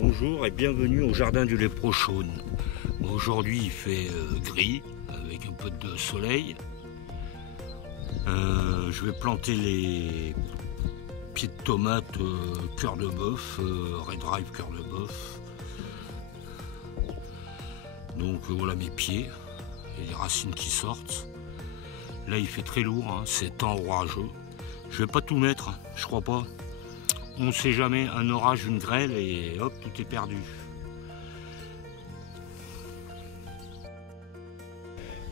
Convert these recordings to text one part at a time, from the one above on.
Bonjour et bienvenue au jardin du Léprochaune. Aujourd'hui il fait gris avec un peu de soleil. Je vais planter les pieds de tomates cœur de bœuf, Red Drive cœur de bœuf. Donc voilà mes pieds et les racines qui sortent. Là il fait très lourd, hein, c'est temps orageux. Je vais pas tout mettre, je crois pas. On ne sait jamais, un orage, une grêle et hop, tout est perdu.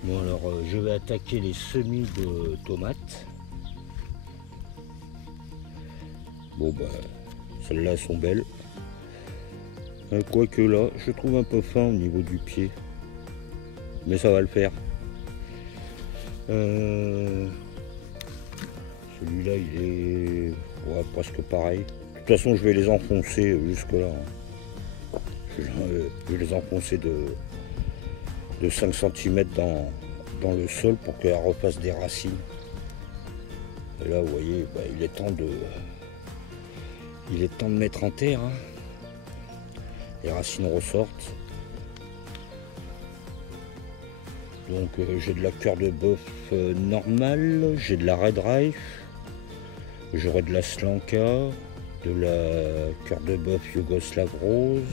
Bon alors, je vais attaquer les semis de tomates. Bon bah, celles-là sont belles. Quoique là, je trouve un peu fin au niveau du pied. Mais ça va le faire. Celui-là, il est presque pareil. De toute façon, je vais les enfoncer jusque-là. Je vais les enfoncer de 5 cm dans le sol pour qu'elle refasse des racines. Et là, vous voyez, bah, il est temps de mettre en terre. Hein. Les racines ressortent. Donc, j'ai de la cœur de bœuf normale, j'ai de la Red Drive. J'aurai de la Slanka, de la cœur de bœuf Yougoslave rose.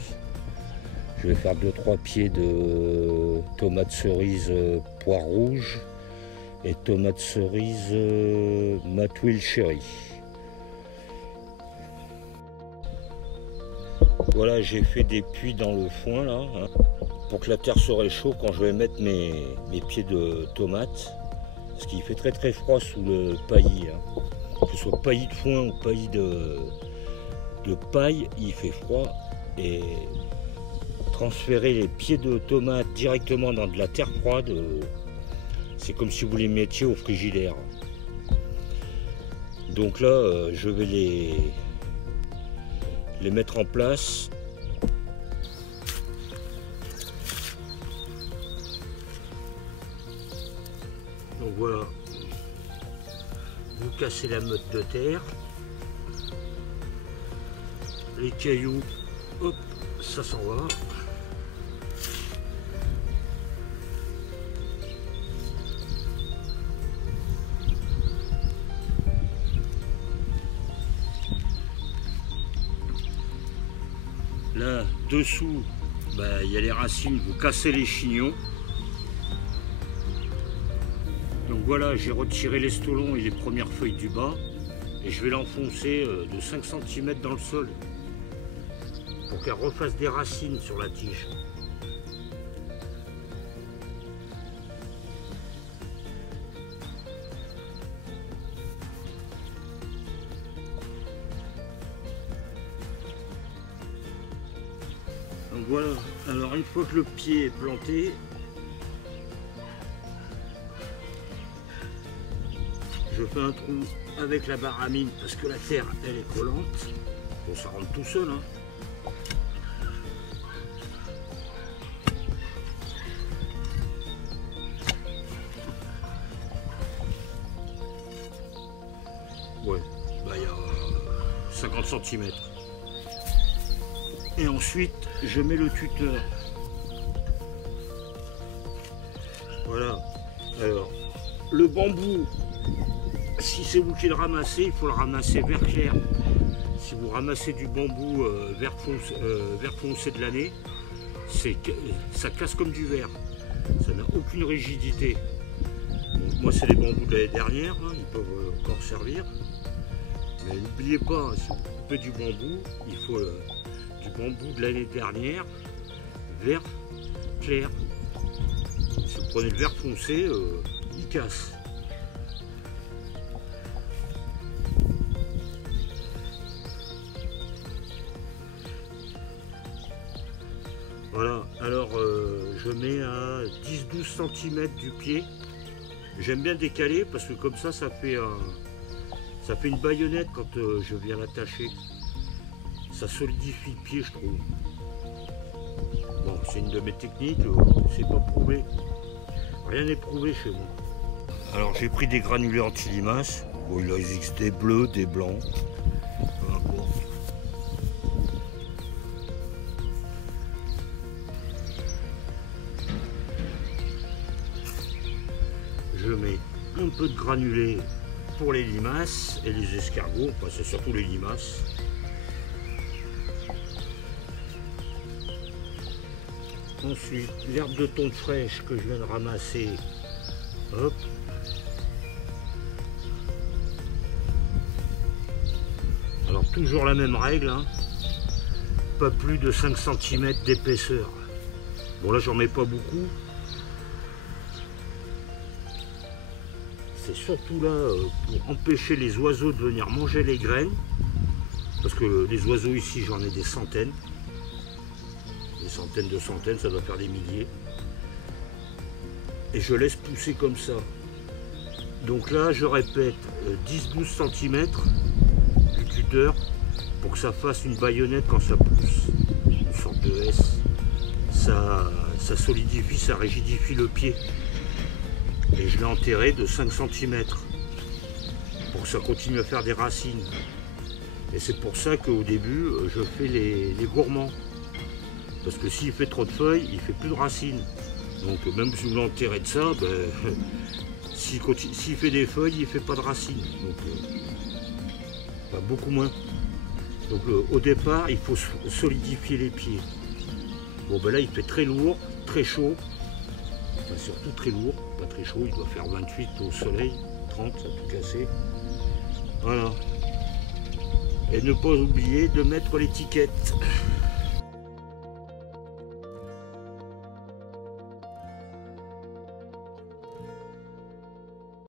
Je vais faire 2-3 pieds de tomates cerises poire rouge et tomates cerises Matwil Cherry. Voilà, j'ai fait des puits dans le foin là, hein, pour que la terre se réchauffe quand je vais mettre mes pieds de tomates. Parce qu'il fait très froid sous le paillis. Hein. Que ce soit paillis de foin ou paillis de paille, il fait froid. Et transférer les pieds de tomates directement dans de la terre froide, c'est comme si vous les mettiez au frigidaire. Donc là, je vais les mettre en place. Donc voilà. Vous cassez la meute de terre, les cailloux, hop, ça s'en va. Là, dessous, bah, y a les racines, vous cassez les chignons. Donc voilà, j'ai retiré les stolons et les premières feuilles du bas et je vais l'enfoncer de 5 cm dans le sol pour qu'elle refasse des racines sur la tige. Donc voilà, alors une fois que le pied est planté, je fais un trou avec la baramine parce que la terre elle est collante. Bon, ça rentre tout seul. Hein. Ouais, bah il y a 50 cm. Et ensuite je mets le tuteur. Voilà. Alors, le bambou. Si c'est vous qui le ramassez, il faut le ramasser vert clair. Si vous ramassez du bambou vert foncé de l'année, ça casse comme du verre. Ça n'a aucune rigidité. Donc, moi, c'est les bambous de l'année dernière, hein, ils peuvent encore servir. Mais n'oubliez pas, si vous coupez du bambou, il faut du bambou de l'année dernière, vert clair. Si vous prenez le vert foncé, il casse. Voilà, alors je mets à 10-12 cm du pied. J'aime bien décaler parce que comme ça, ça fait une baïonnette quand je viens l'attacher. Ça solidifie le pied, je trouve. Bon, c'est une de mes techniques, c'est pas prouvé. Rien n'est prouvé chez moi. Alors j'ai pris des granulés anti-limaces. Bon, il existe des bleus, des blancs. Peu importe. peu de granulé pour les limaces et les escargots, enfin c'est surtout les limaces. Ensuite, l'herbe de thon fraîche que je viens de ramasser. Hop. Alors toujours la même règle, hein. Pas plus de 5 cm d'épaisseur. Bon là j'en mets pas beaucoup. C'est surtout là pour empêcher les oiseaux de venir manger les graines. Parce que les oiseaux ici j'en ai des centaines. Des centaines de centaines, ça doit faire des milliers. Et je laisse pousser comme ça. Donc là je répète 10-12 cm du cutter pour que ça fasse une baïonnette quand ça pousse. Une sorte de S. Ça solidifie, ça rigidifie le pied. Et je l'ai enterré de 5 cm pour que ça continue à faire des racines. Et c'est pour ça qu'au début je fais les gourmands. Parce que s'il fait trop de feuilles, il fait plus de racines. Donc même si vous l'enterrez de ça, ben, s'il fait des feuilles, il fait pas de racines. Donc enfin, beaucoup moins. Donc au départ, il faut solidifier les pieds. Bon ben là il fait très lourd, très chaud. Enfin, surtout très lourd, pas très chaud, il doit faire 28 au soleil, 30, ça a tout cassé. Voilà. Et ne pas oublier de mettre l'étiquette.